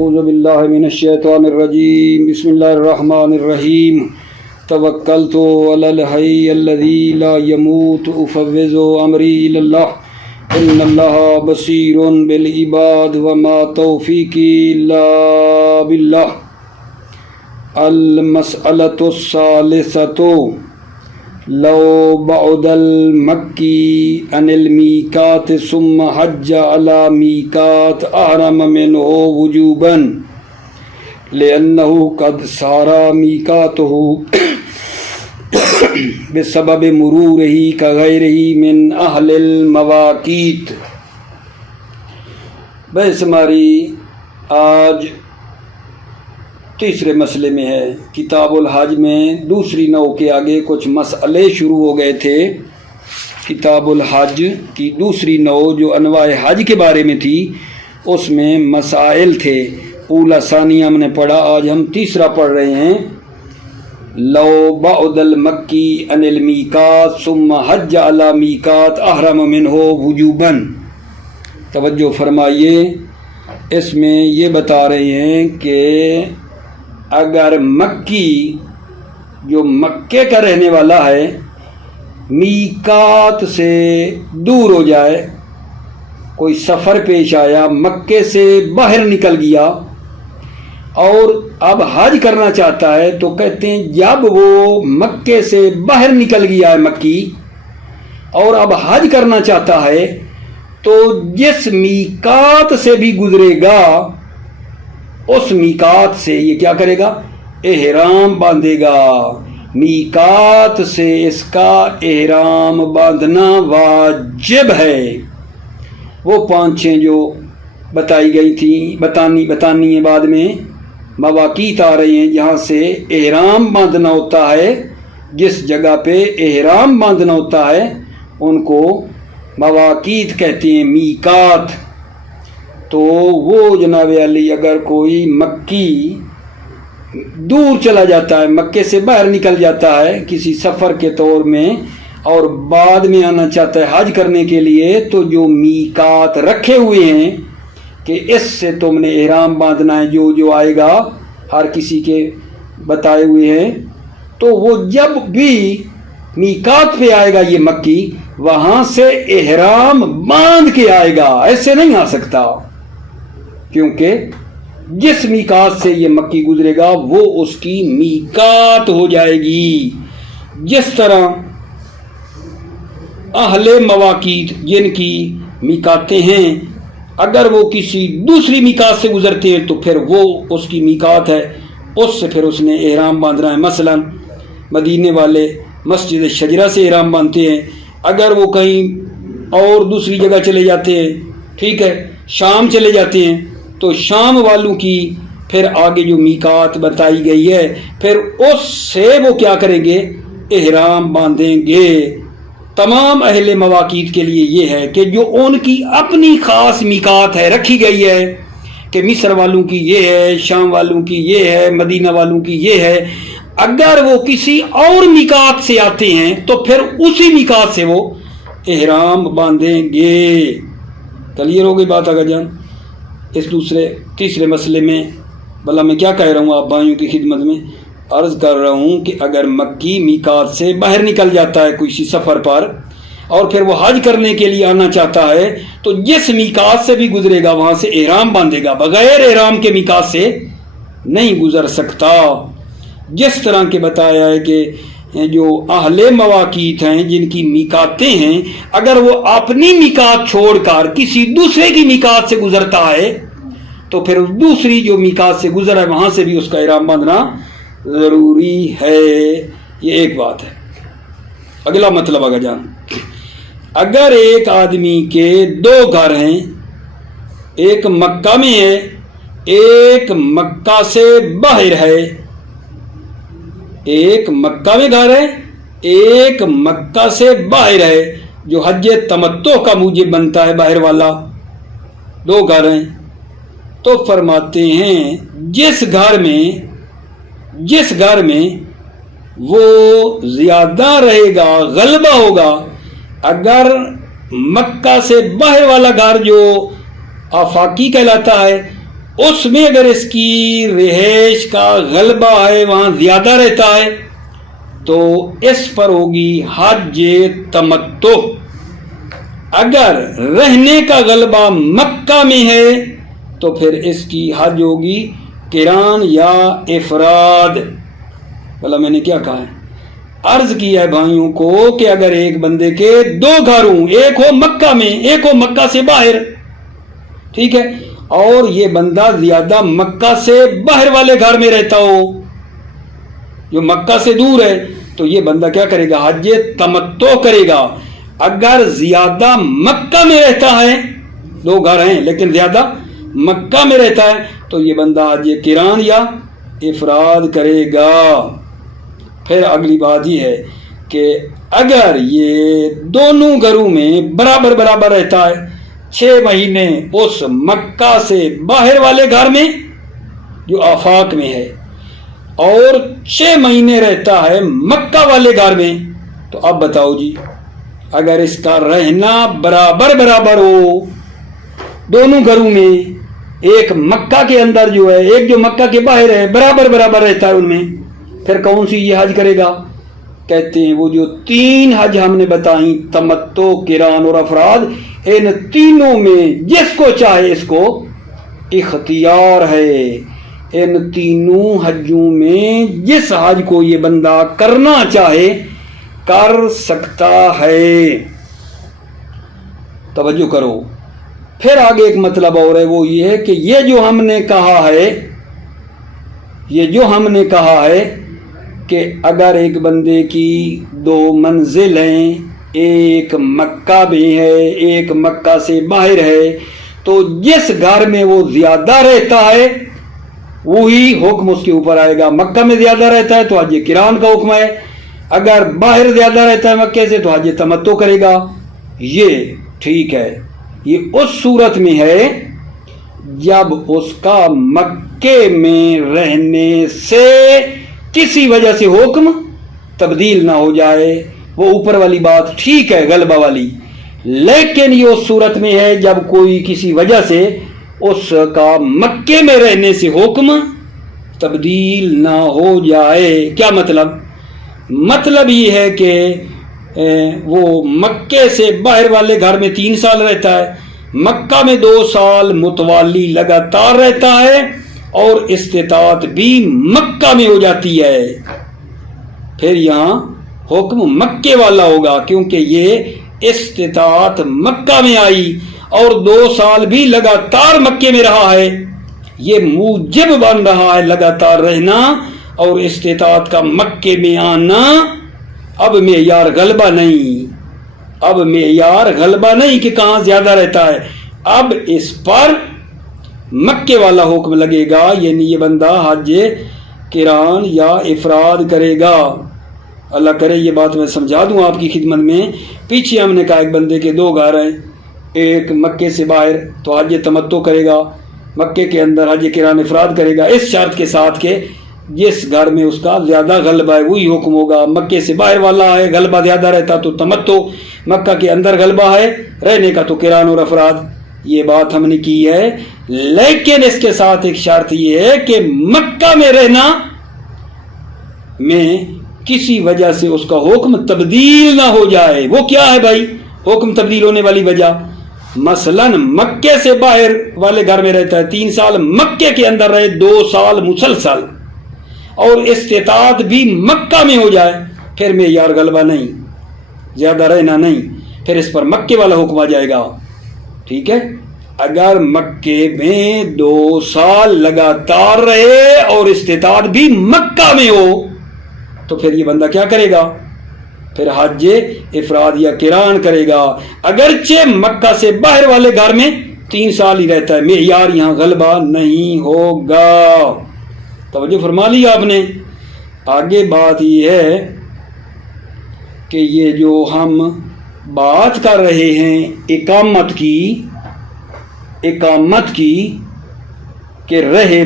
اعوذ باللہ من الشیطان الرجیم بسم اللہ الرحمن الرحیم توکلت علی الحی الذی لا یموت افوض امری الی اللہ ان اللہ بصیر بالعباد وما توفیقی الا باللہ المسألۃ الثالثۃ لو بعد المکی عن المیقات ثم حج على میقات احرم منه وجوبا لأنه قد صار میقاته بسبب مروره كغيره من اہل المواقیت۔ بحث ہماری آج تیسرے مسئلے میں ہے۔ کتاب الحج میں دوسری نو کے آگے کچھ مسئلے شروع ہو گئے تھے۔ کتاب الحج کی دوسری نو جو انواع حج کے بارے میں تھی اس میں مسائل تھے۔ اولا ثانیہ ہم نے پڑھا، آج ہم تیسرا پڑھ رہے ہیں۔ لو بعد المکی عن المیقات ثم حج علی میقات احرم منہ وجوبا۔ توجہ فرمائیے، اس میں یہ بتا رہے ہیں کہ اگر مکی جو مکے کا رہنے والا ہے میقات سے دور ہو جائے، کوئی سفر پیش آیا، مکے سے باہر نکل گیا اور اب حج کرنا چاہتا ہے، تو کہتے ہیں جب وہ مکے سے باہر نکل گیا ہے مکی اور اب حج کرنا چاہتا ہے تو جس میقات سے بھی گزرے گا اس میقات سے یہ کیا کرے گا؟ احرام باندھے گا۔ میقات سے اس کا احرام باندھنا واجب ہے۔ وہ 5-6 جو بتائی گئی تھیں، بتانی ہے بعد میں، مواقیت آ رہی ہیں جہاں سے احرام باندھنا ہوتا ہے، جس جگہ پہ احرام باندھنا ہوتا ہے ان کو مواقیت کہتے ہیں، میقات۔ تو وہ جناب علی اگر کوئی مکی دور چلا جاتا ہے، مکے سے باہر نکل جاتا ہے کسی سفر کے طور میں اور بعد میں آنا چاہتا ہے حج کرنے کے لیے، تو جو میقات رکھے ہوئے ہیں کہ اس سے تم نے احرام باندھنا ہے، جو جو آئے گا ہر کسی کے بتائے ہوئے ہیں، تو وہ جب بھی میقات پہ آئے گا یہ مکی، وہاں سے احرام باندھ کے آئے گا، ایسے نہیں آ سکتا، کیونکہ جس میقات سے یہ مکی گزرے گا وہ اس کی میقات ہو جائے گی۔ جس طرح اہل مواقیت جن کی میقاتیں ہیں، اگر وہ کسی دوسری میقات سے گزرتے ہیں تو پھر وہ اس کی میقات ہے، اس سے پھر اس نے احرام باندھنا ہے۔ مثلا مدینے والے مسجد شجرہ سے احرام باندھتے ہیں، اگر وہ کہیں اور دوسری جگہ چلے جاتے ہیں، ٹھیک ہے، شام چلے جاتے ہیں، تو شام والوں کی پھر آگے جو میقات بتائی گئی ہے پھر اس سے وہ کیا کریں گے؟ احرام باندھیں گے۔ تمام اہل مواقیت کے لیے یہ ہے کہ جو ان کی اپنی خاص میقات ہے، رکھی گئی ہے کہ مصر والوں کی یہ ہے، شام والوں کی یہ ہے، مدینہ والوں کی یہ ہے، اگر وہ کسی اور میقات سے آتے ہیں تو پھر اسی میقات سے وہ احرام باندھیں گے۔ کلیئر ہو گئی بات آگا جان؟ اس تیسرے مسئلے میں بھلا میں کیا کہہ رہا ہوں آپ بھائیوں کی خدمت میں؟ عرض کر رہا ہوں کہ اگر مکی میقات سے باہر نکل جاتا ہے کسی سفر پر اور پھر وہ حج کرنے کے لیے آنا چاہتا ہے تو جس میقات سے بھی گزرے گا وہاں سے احرام باندھے گا، بغیر احرام کے میقات سے نہیں گزر سکتا۔ جس طرح کے بتایا ہے کہ جو اہل مواقیت ہیں جن کی میقاتیں ہیں، اگر وہ اپنی میقات چھوڑ کر کسی دوسرے کی میقات سے گزرتا ہے تو پھر دوسری جو میقات سے گزرا ہے وہاں سے بھی اس کا احرام باندھنا ضروری ہے۔ یہ ایک بات ہے۔ اگلا مطلب اگر جان، اگر ایک آدمی کے 2 گھر ہیں، ایک مکہ میں ہے، ایک مکہ سے باہر ہے، ایک مکہ میں گھر ہے، ایک مکہ سے باہر ہے، جو حج تمتع کا موجب بنتا ہے، باہر والا 2 گھر ہیں، تو فرماتے ہیں جس گھر میں وہ زیادہ رہے گا، غلبہ ہوگا، اگر مکہ سے باہر والا گھر جو آفاقی کہلاتا ہے اس میں اگر اس کی رہائش کا غلبہ ہے، وہاں زیادہ رہتا ہے، تو اس پر ہوگی حج تمتع۔ اگر رہنے کا غلبہ مکہ میں ہے تو پھر اس کی حج ہوگی قران یا افراد۔ بھلا میں نے کیا کہا ہے؟ عرض کیا ہے بھائیوں کو کہ اگر ایک بندے کے دو گھر ہوں، ایک ہو مکہ میں، ایک ہو مکہ سے باہر، ٹھیک ہے، اور یہ بندہ زیادہ مکہ سے باہر والے گھر میں رہتا ہو جو مکہ سے دور ہے، تو یہ بندہ کیا کرے گا؟ حج تمتع کرے گا۔ اگر زیادہ مکہ میں رہتا ہے، دو گھر ہیں لیکن زیادہ مکہ میں رہتا ہے، تو یہ بندہ حج قران یا افراد کرے گا۔ پھر اگلی بات یہ ہے کہ اگر یہ دونوں گھروں میں برابر برابر رہتا ہے، 6 مہینے اس مکہ سے باہر والے گھر میں جو آفاق میں ہے، اور 6 مہینے رہتا ہے مکہ والے گھر میں، تو اب بتاؤ جی، اگر اس کا رہنا برابر برابر ہو دونوں گھروں میں، ایک مکہ کے اندر جو ہے، ایک جو مکہ کے باہر ہے، برابر برابر رہتا ہے ان میں، پھر کون سی یہ حج کرے گا؟ کہتے ہیں وہ جو 3 حج ہم نے بتائیں، تمتع، قران اور افراد، ان تینوں میں جس کو چاہے اس کو اختیار ہے۔ ان تینوں حجوں میں جس حج کو یہ بندہ کرنا چاہے کر سکتا ہے۔ توجہ کرو، پھر آگے ایک مطلب اور ہے، وہ یہ ہے کہ یہ جو ہم نے کہا ہے کہ اگر ایک بندے کی 2 منزل ہیں، ایک مکہ میں ہے، ایک مکہ سے باہر ہے، تو جس گھر میں وہ زیادہ رہتا ہے وہی حکم اس کے اوپر آئے گا۔ مکہ میں زیادہ رہتا ہے تو حج قران کا حکم ہے، اگر باہر زیادہ رہتا ہے مکے سے تو حج تمتع کرے گا۔ یہ ٹھیک ہے، یہ اس صورت میں ہے جب اس کا مکے میں رہنے سے کسی وجہ سے حکم تبدیل نہ ہو جائے، وہ اوپر والی بات ٹھیک ہے، غلبہ والی، لیکن یہ اس صورت میں ہے جب کوئی کسی وجہ سے اس کا مکے میں رہنے سے حکم تبدیل نہ ہو جائے۔ کیا مطلب؟ مطلب یہ ہے کہ وہ مکے سے باہر والے گھر میں 3 سال رہتا ہے، مکہ میں 2 سال متوالی لگاتار رہتا ہے، اور استطاعت بھی مکہ میں ہو جاتی ہے، پھر یہاں حکم مکے والا ہوگا، کیونکہ یہ استطاعت مکہ میں آئی اور 2 سال بھی لگاتار مکے میں رہا ہے، یہ موجب بن رہا ہے لگاتار رہنا اور استطاعت کا مکے میں آنا۔ اب معیار غلبہ نہیں کہ کہاں زیادہ رہتا ہے، اب اس پر مکے والا حکم لگے گا، یعنی یہ بندہ حج قران یا افراد کرے گا۔ اللہ کرے یہ بات میں سمجھا دوں آپ کی خدمت میں۔ پیچھے ہم نے کہا ایک بندے کے 2 گھر ہیں، ایک مکے سے باہر تو حج تمتع کرے گا، مکے کے اندر حج قران افراد کرے گا، اس شرط کے ساتھ کہ جس گھر میں اس کا زیادہ غلبہ ہے وہی حکم ہوگا۔ مکے سے باہر والا ہے، غلبہ زیادہ رہتا تو تمتع، مکہ کے اندر غلبہ ہے رہنے کا تو قران اور افراد۔ یہ بات ہم نے کی ہے، لیکن اس کے ساتھ ایک شرط یہ ہے کہ مکہ میں رہنا میں کسی وجہ سے اس کا حکم تبدیل نہ ہو جائے۔ وہ کیا ہے بھائی حکم تبدیل ہونے والی وجہ؟ مثلا مکے سے باہر والے گھر میں رہتا ہے 3 سال، مکے کے اندر رہے 2 سال مسلسل، اور استطاعت بھی مکہ میں ہو جائے، پھر معیار غلبہ نہیں، زیادہ رہنا نہیں، پھر اس پر مکے والا حکم آ جائے گا۔ ٹھیک ہے، اگر مکے میں 2 سال لگاتار رہے اور استطاعت بھی مکہ میں ہو تو پھر یہ بندہ کیا کرے گا؟ پھر حج افراد یا قران کرے گا، اگرچہ مکہ سے باہر والے گھر میں 3 سال ہی رہتا ہے، معیار یہاں غلبہ نہیں ہوگا۔ توجہ فرما لی آپ نے۔ آگے بات یہ ہے کہ یہ جو ہم بات کر رہے ہیں اقامت کی کہ رہے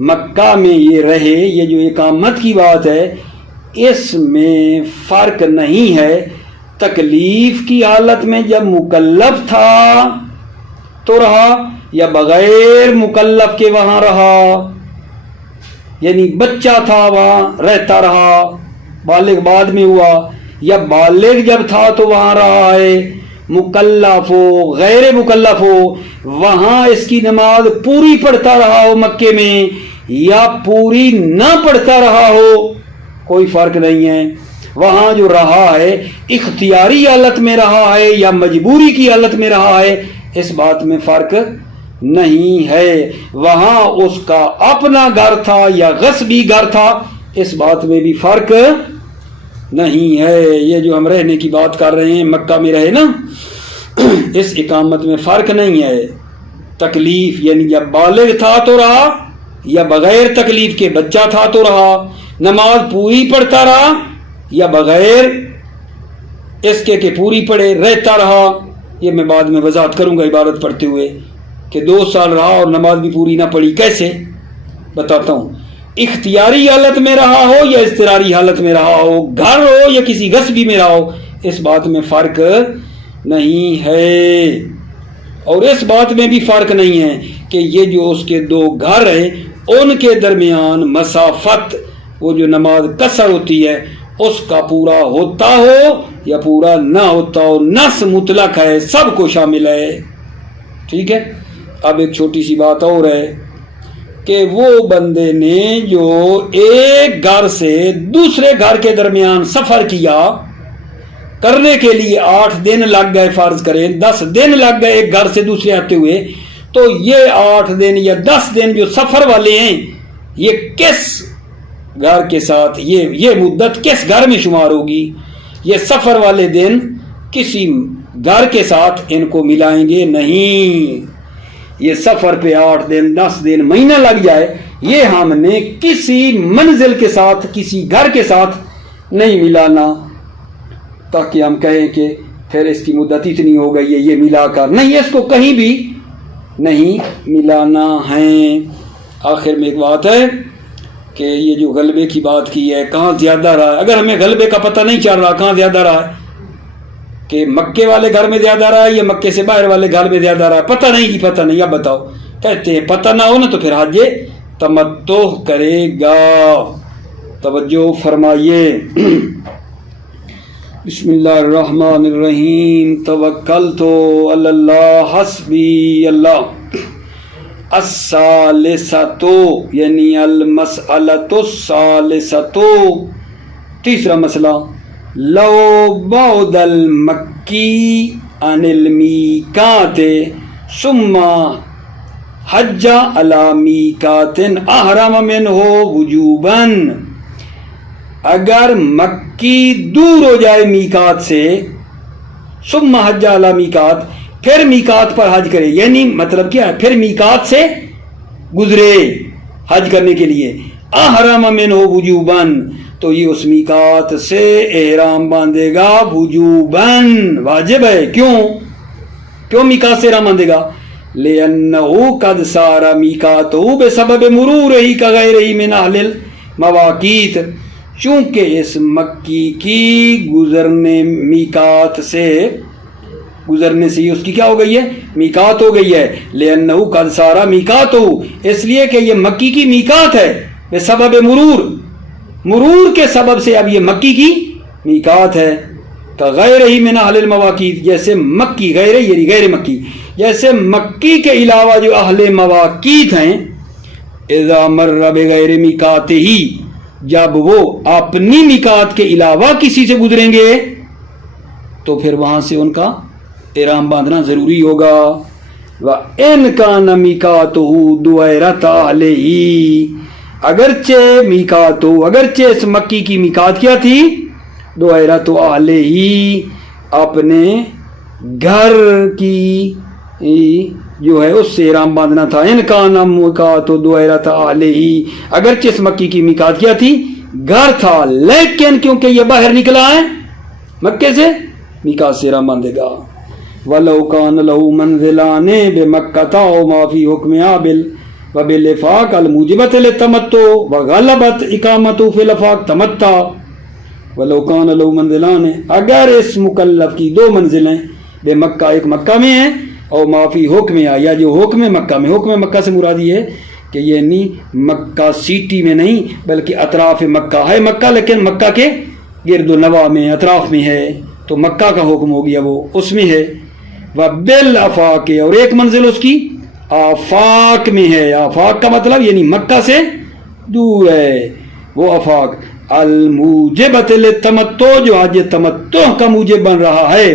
مکہ میں یہ رہے، یہ جو اقامت کی بات ہے اس میں فرق نہیں ہے۔ تکلیف کی حالت میں جب مکلف تھا تو رہا، یا بغیر مکلف کے وہاں رہا، یعنی بچہ تھا وہاں رہتا رہا، بالغ بعد میں ہوا، یا بالغ جب تھا تو وہاں رہا ہے، مکلف ہو غیر مکلف ہو وہاں اس کی نماز پوری پڑھتا رہا ہو مکے میں یا پوری نہ پڑھتا رہا ہو، کوئی فرق نہیں ہے۔ وہاں جو رہا ہے اختیاری حالت میں رہا ہے یا مجبوری کی حالت میں رہا ہے، اس بات میں فرق نہیں ہے۔ وہاں اس کا اپنا گھر تھا یا غصبی گھر تھا، اس بات میں بھی فرق نہیں ہے۔ یہ جو ہم رہنے کی بات کر رہے ہیں مکہ میں رہے نا، اس اقامت میں فرق نہیں ہے۔ تکلیف یعنی جب بالغ تھا تو رہا یا بغیر تکلیف کے بچہ تھا تو رہا، نماز پوری پڑھتا رہا یا بغیر اس کے کہ پوری پڑھے رہتا رہا۔ یہ میں بعد میں وضاحت کروں گا عبارت پڑھتے ہوئے کہ 2 سال رہا اور نماز بھی پوری نہ پڑھی، کیسے بتاتا ہوں۔ اختیاری حالت میں رہا ہو یا اضطراری حالت میں رہا ہو، گھر ہو یا کسی غصبی میں رہا ہو، اس بات میں فرق نہیں ہے۔ اور اس بات میں بھی فرق نہیں ہے کہ یہ جو اس کے 2 گھر ہیں ان کے درمیان مسافت، وہ جو نماز قصر ہوتی ہے اس کا پورا ہوتا ہو یا پورا نہ ہوتا ہو، نص مطلق ہے، سب کو شامل ہے۔ ٹھیک ہے، اب ایک چھوٹی سی بات اور ہے کہ وہ بندے نے جو ایک گھر سے دوسرے گھر کے درمیان سفر کیا، کرنے کے لیے 8 دن لگ گئے، فرض کریں 10 دن لگ گئے ایک گھر سے دوسرے آتے ہوئے، تو یہ 8 دن یا 10 دن جو سفر والے ہیں یہ کس گھر کے ساتھ، یہ مدت کس گھر میں شمار ہوگی؟ یہ سفر والے دن کسی گھر کے ساتھ ان کو ملائیں گے نہیں۔ یہ سفر پہ 8 دن 10 دن مہینہ لگ جائے، یہ ہم نے کسی منزل کے ساتھ کسی گھر کے ساتھ نہیں ملانا تاکہ ہم کہیں کہ پھر اس کی مدت اتنی ہو گئی ہے یہ ملا کر، نہیں، اس کو کہیں بھی نہیں ملانا ہے۔ آخر میں ایک بات ہے کہ یہ جو غلبے کی بات کی ہے کہاں زیادہ رہا ہے؟ اگر ہمیں غلبے کا پتہ نہیں چل رہا کہاں زیادہ رہا ہے، کہ مکے والے گھر میں زیادہ رہا ہے یا مکے سے باہر والے گھر میں زیادہ رہا ہے، پتہ نہیں جی، پتہ نہیں، اب بتاؤ۔ کہتے ہیں پتہ نہ ہو نا تو پھر حج تمتع کرے گا۔ توجہ فرمائیے۔ بسم اللہ الرحمن الرحیم، توکلت علی اللہ حسبی اللہ۔ الثالثۃ یعنی المسألۃ الثالثۃ، تیسرا مسئلہ، لو بعد المکی عن المیقات ثم حج علی میقات احرم منہ وجوبا، اگر مکی دور ہو جائے میقات سے، ثم حج علی میقات، پھر میقات پر حج کرے، یعنی مطلب کیا ہے، پھر میقات سے گزرے حج کرنے کے لیے، احرم منہ وجوبا، تو یہ اس میقات سے احرام باندھے گا وجوباً، واجب ہے۔ کیوں میقات سے احرام باندھے گا؟ لِأَنَّهُ قَدْ صَارَ مِيقَاتُهُ بِسَبَبِ مُرُورِهِ كَغَيْرِهِ مِنْ أَهْلِ الْمَوَاقِيتِ، چونکہ اس مکی کی میقات سے گزرنے سے اس کی کیا ہو گئی ہے؟ میقات ہو گئی ہے۔ لِأَنَّهُ قَدْ صَارَ مِيقَاتُهُ، اس لیے کہ یہ مکی کی میقات ہے، بسبب مرور کے سبب سے اب یہ مکی کی میقات ہے۔ غیر من اہل المواقیت، جیسے مکی غیر یعنی غیر مکی، جیسے مکی کے علاوہ جو اہل مواقیت ہیں، اذا مر بغیر میقاتہ، جب وہ اپنی میقات کے علاوہ کسی سے گزریں گے تو پھر وہاں سے ان کا احرام باندھنا ضروری ہوگا۔ وَإِنْ كَانَ مِيقَاتُهُ دُوَيْرَةَ عَلَيْهِ، اگرچہ میقات ہو، اگرچہ اس مکی کی میقات کیا تھی؟ دائرۃ علیہ، اپنے گھر کی جو ہے اس سے احرام باندھنا تھا۔ ان کا نام میقات دائرۃ علیہ، اگرچہ اس مکی کی میقات کیا تھی؟ گھر تھا، لیکن کیونکہ یہ باہر نکلا ہے مکے سے، میقات سے احرام باندھے گا۔ وَلَوْ كَانَ لَهُ مَنْزِلَانِ بِمَكَّةَ وَمَا فِي حُكْمِهَا وَبِالْإِفَاقِ الْمُوجِبَةِ لِلتَّمَتُّعِ وَغَلَبَتْ إِقَامَتُهُ فِي الْآفَاقِ تَمَتَّعَ۔ وَلَوْ كَانَ لَهُ مَنْزِلَانِ، اگر اس مکلف کی 2 منزلیں، بے مکہ ایک مکہ میں ہیں اور معافی حکم یا جو حکم مکہ میں، حکم مکہ سے مراد یہ ہے کہ یہ نہیں مکہ سٹی میں نہیں بلکہ اطراف مکہ ہے مکہ، لیکن مکہ کے گرد و نواح میں اطراف میں ہے، تو مکہ کا حکم ہو گیا وہ اس میں ہے۔ وبالآفاق، اور ایک منزل اس کی آفاق میں ہے، آفاق کا مطلب یعنی مکہ سے دور ہے وہ آفاق، الموجبۃ للتمتع، جو حج تمتع کا موجب بن رہا ہے،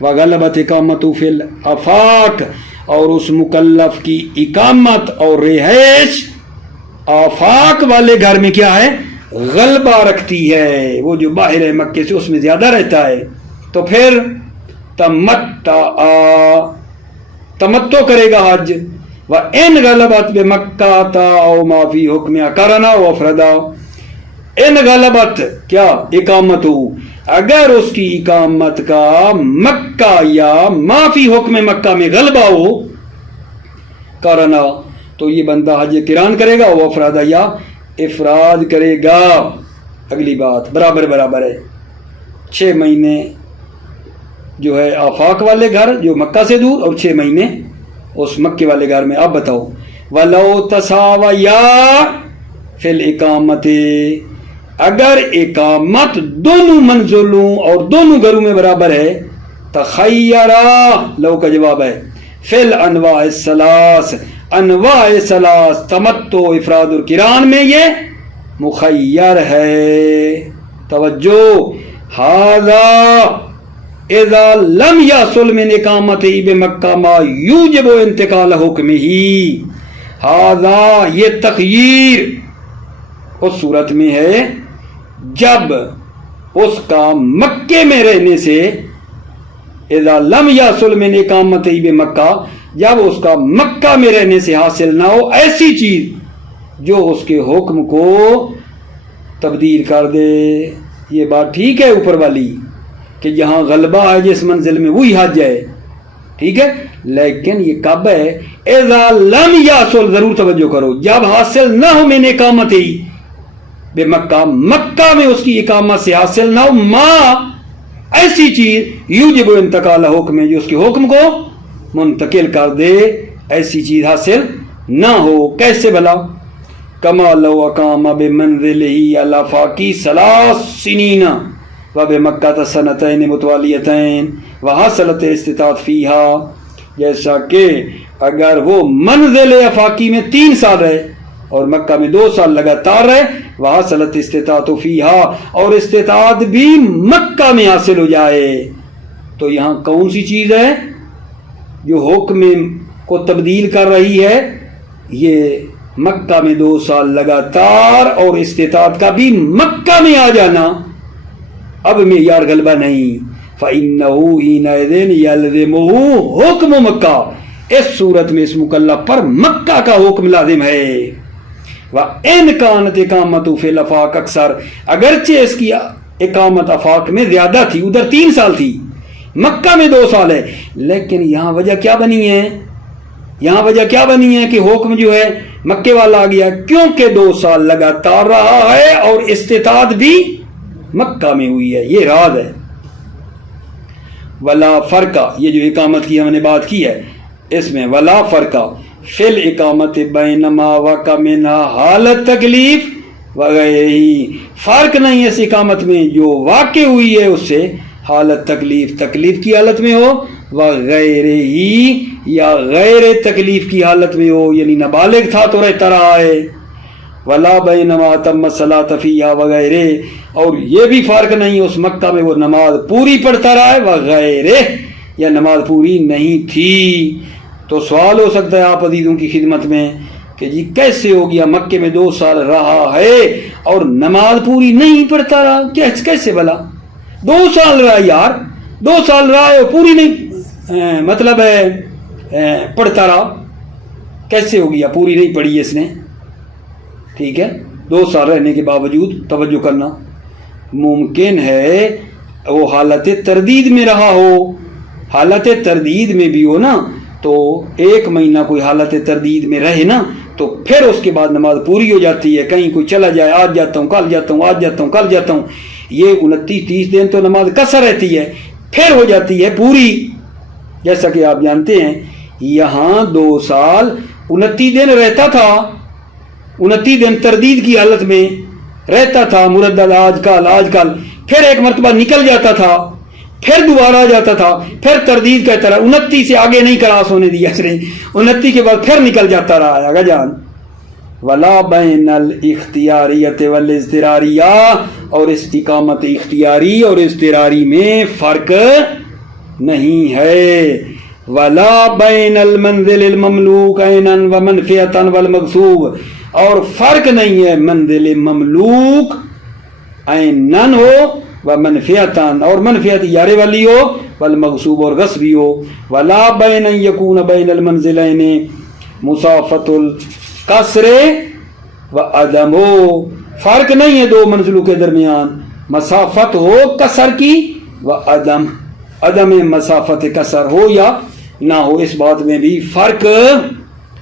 وغلبۃ اقامتہ فی الآفاق، اور اس مکلف کی اقامت اور رہائش آفاق والے گھر میں کیا ہے، غلبہ رکھتی ہے، وہ جو باہر ہے مکے سے اس میں زیادہ رہتا ہے، تو پھر تمتع کرے گا حج۔ وَإِنْ غَلَبَتْ بِمَكَّةَ أَوْ مَا فِي حُكْمِهَا قَرَنَ وَأَفْرَدَ، ان غلبت کیا اقامت ہو، اگر اس کی اقامت کا مکہ یا ما فی حکم مکہ میں غلبہ ہو، قرنا، تو یہ بندہ حج قران کرے گا، وہ افراد یا افراد کرے گا۔ اگلی بات برابر برابر ہے، 6 مہینے جو ہے آفاق والے گھر جو مکہ سے دور، اور 6 مہینے اس مکے والے گھر میں۔ اب بتاؤ، وَلَوْ تَسَاوَيَا فِي الْإِقَامَةِ، اگر اقامت دونوں منزلوں اور دونوں گھروں میں برابر ہے، تخیرا، لو کا جواب ہے، فی الانواع الثلاث، انواع ثلاث، تمتع، افراد اور قران میں یہ مخیر ہے۔ توجہ، ھذا اذا لم یحصل من اقامتہ بمکہ ما یوجب انتقال حکمہ، ھذا یہ تخیر اس صورت میں ہے جب اس کا مکے میں رہنے سے، اذا لم یحصل من اقامتہ بمکہ، جب اس کا مکہ میں رہنے سے حاصل نہ ہو ایسی چیز جو اس کے حکم کو تبدیل کر دے۔ یہ بات ٹھیک ہے اوپر والی کہ جہاں غلبہ ہے جس منزل میں وہی حج ہے، ٹھیک ہے، لیکن یہ کب ہے، اذا لم یحصل، ضرور توجہ کرو، جب حاصل نہ ہو من اقامتہ بے مکہ، مکہ میں اس کی اقامت سے حاصل نہ ہو ما، ایسی چیز یوجب انتقال حکم، جو اس کے حکم کو منتقل کر دے، ایسی چیز حاصل نہ ہو۔ کیسے بھلا؟ کما لو اقام بمنزلہ الافاقی 3 سنین وبمکہ سنتین متوالیتین وحصلت استطاعت فیہا، جیسا کہ اگر وہ منزل افاقی میں 3 سال رہے اور مکہ میں 2 سال لگاتار رہے، وحصلت استطاعت فیہا، اور استطاعت بھی مکہ میں حاصل ہو جائے، تو یہاں کون سی چیز ہے جو حکم کو تبدیل کر رہی ہے؟ یہ مکہ میں 2 سال لگاتار اور استطاعت کا بھی مکہ میں آ جانا، اب معیار غلبہ نہیں۔ فَإِنَّهُ حِينَئِذٍ يَلْزِمُهُ حُکْمُ مکہ، اس صورت میں اس مکلف پر مکہ کا حکم لازم ہے۔ وَإِنْ كَانَتْ اِقَامَتُ فِي الْآفَاقِ اکثر، اگرچہ اس کی اقامت آفاق میں زیادہ تھی، ادھر 3 سال تھی، مکہ میں 2 سال ہے، لیکن یہاں وجہ کیا بنی ہے؟ یہاں وجہ کیا بنی ہے کہ حکم جو ہے مکے والا آ گیا، کیونکہ 2 سال لگاتار رہا ہے اور استطاعت بھی مکہ میں ہوئی ہے، یہ راز ہے۔ ولا فرقہ، یہ جو اقامت کی ہم نے بات کی ہے، اس میں ولا فرقہ فی الاقامت بینما وقع منہا حالت تکلیف وغیرہ، فرق نہیں ہے اس اقامت میں جو واقع ہوئی ہے اس سے حالت تکلیف، تکلیف کی حالت میں ہو، وغیرہ ہی، یا غیر تکلیف کی حالت میں ہو، یعنی نابالغ تھا تو رہتا رہا ہے۔ ولا بینما تم الصلاۃ فیہا وغیرہ، اور یہ بھی فرق نہیں اس مکہ میں وہ نماز پوری پڑھتا رہا ہے، وغیرہ، یا نماز پوری نہیں تھی۔ تو سوال ہو سکتا ہے آپ عزیزوں کی خدمت میں کہ جی کیسے ہو گیا مکے میں 2 سال رہا ہے اور نماز پوری نہیں پڑھتا رہا، کیسے بھلا؟ 2 سال رہا یار، 2 سال رہا ہے پوری نہیں، مطلب ہے پڑھتا رہا، کیسے ہو گیا پوری نہیں پڑھی اس نے؟ ٹھیک ہے، 2 سال رہنے کے باوجود توجہ کرنا، ممکن ہے وہ حالت تردید میں رہا ہو، حالت تردید میں بھی ہو نا، تو 1 مہینہ کوئی حالت تردید میں رہے نا، تو پھر اس کے بعد نماز پوری ہو جاتی ہے، کہیں کوئی چلا جائے، آج جاتا ہوں کل جاتا ہوں، آج جاتا ہوں کل جاتا ہوں، یہ 29-30 دن تو نماز قصر رہتی ہے، پھر ہو جاتی ہے پوری۔ جیسا کہ آپ جانتے ہیں یہاں 2 سال 29 دن رہتا تھا، 29 دن تردید کی حالت میں رہتا تھا، مردد آج کل، پھر ایک مرتبہ نکل جاتا تھا، پھر دوبارہ آ جاتا تھا، پھر تردید کہتا رہا، 29 سے آگے نہیں کراس ہونے دیا اس نے، 29 کے بعد پھر نکل جاتا رہا آگا جان. ولا بین الاختیاریت والاضطراریہ، اور استقامت اختیاری اور اضطراری میں فرق نہیں ہے. ولا بین المنزل المملوک عینا ومنفیتا والمغصوب، اور فرق نہیں ہے منزل مملوک عینا ہو ومنفیتا، اور منفیت یارے والی ہو، والمغصوب اور غصبی ہو. ولا بین ان یکون بین المنزلین مسافت القصر وعدم، فرق نہیں ہے 2 منزلوں کے درمیان مسافت ہو قصر کی، عدم مسافت قصر ہو یا نہ ہو، اس بات میں بھی فرق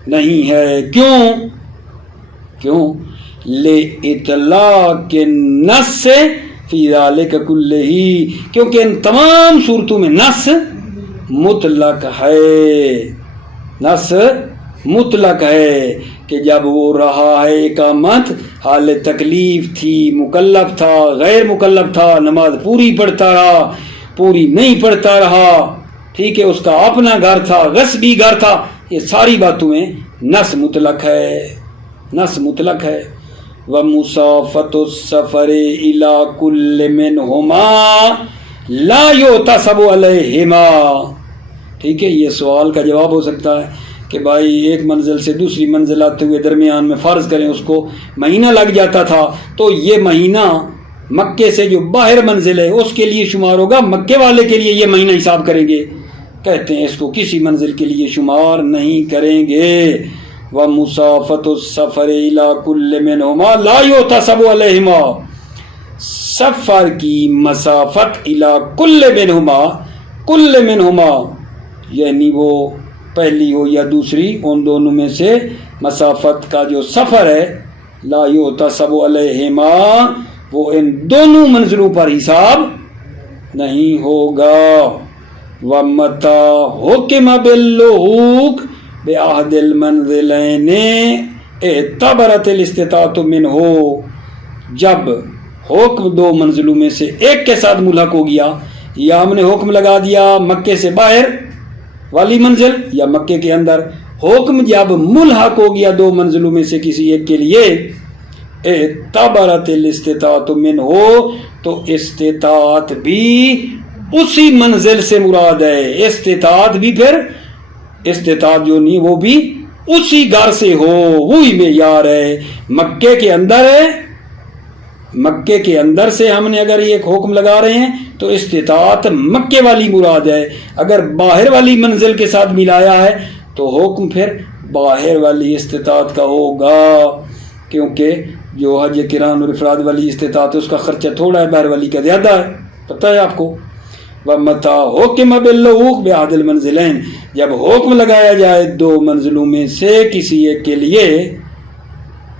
نہیں ہے. کیوں؟ لِإِطْلَاقِ النَّصِّ فِي ذَلِكَ كُلِّهِ، کیونکہ ان تمام صورتوں میں نص مطلق ہے کہ جب وہ رہا ہے اقامت، حال تکلیف تھی، مکلف تھا، غیر مکلف تھا، نماز پوری پڑھتا رہا، پوری نہیں پڑھتا رہا، ٹھیک ہے، اس کا اپنا گھر تھا، غصبی گھر تھا، یہ ساری باتوں میں نص مطلق ہے. وَمُسَافَةُ السَّفَرِ إِلَى كُلِّ مِنْهُمَا لَا يُعْتَصَبُ عَلَيْهِمَا. ٹھیک ہے، یہ سوال کا جواب ہو سکتا ہے کہ بھائی ایک منزل سے دوسری منزل آتے ہوئے درمیان میں فرض کریں اس کو مہینہ لگ جاتا تھا، تو یہ مہینہ مکے سے جو باہر منزل ہے اس کے لیے شمار ہوگا، مکے والے کے لیے یہ مہینہ حساب کریں گے. کہتے ہیں اس کو کسی منزل کے لیے شمار نہیں کریں گے. وَمُسَافَةُ السَّفَرِ إِلَى كُلِّ مِنْهُمَا لَا يُعْتَصَبُ عَلَيْهِمَا، سفر کی مسافت إِلَى كُلِّ مِنْهُمَا یعنی وہ پہلی ہو یا دوسری، ان دونوں میں سے مسافت کا جو سفر ہے، لا يُعْتَصَبُ عَلَيْهِمَا، وہ ان دونوں منزلوں پر حساب نہیں ہوگا. وَمَتَى حُكِمَ بِاللُّحُوقِ بِعَهْدِ الْمَنْزِلَيْنِ اعْتَبَرَتِ الِاسْتِطَاعَةُ مِنْهُ، جب حکم 2 منزلوں میں سے ایک کے ساتھ ملحق ہو گیا، یا ہم نے حکم لگا دیا مکے سے باہر والی منزل یا مکے کے اندر، حکم جب ملحق ہو گیا 2 منزلوں میں سے کسی ایک کے لیے، اعتبرت الاستطاعت منہ، تو استطاعت بھی اسی منزل سے مراد ہے. استطاعت بھی پھر استطاعت جو نہیں وہ بھی اسی گھر سے ہو، وہی معیار ہے. مکے کے اندر ہے، مکے کے اندر سے ہم نے اگر ایک حکم لگا رہے ہیں تو استطاعت مکے والی مراد ہے. اگر باہر والی منزل کے ساتھ ملایا ہے تو حکم پھر باہر والی استطاعت کا ہوگا، کیونکہ جو حج قران اور افراد والی استطاعت ہے اس کا خرچہ تھوڑا ہے، باہر والی کا زیادہ ہے، پتہ ہے آپ کو. وَمَتَى حُكِمَ بِاللُّحُوقِ بِعَهْدِ الْمَنْزِلَيْنِ، جب حکم لگایا جائے 2 منزلوں میں سے کسی ایک کے لیے،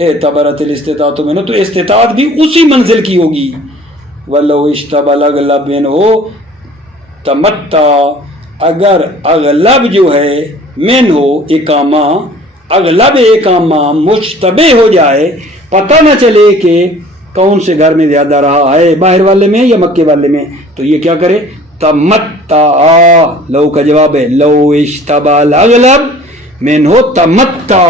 اعتبرت الاستطاعت منہ، تو استطاعت بھی اسی منزل کی ہوگی. وَلَوْ اشْتَبَهَ الْأَغْلَبُ مِنْهُ تَمَتَّعَ، اگر اغلب جو ہے منہ اقامہ، اغلب اقامہ مشتبہ ہو جائے، پتہ نہ چلے کہ کون سے گھر میں زیادہ رہا ہے، باہر والے میں یا مکے والے میں، تو یہ کیا کرے، تمتع. لو کا جواب ہے لو اشتبہ الاغلب منہ تمتع،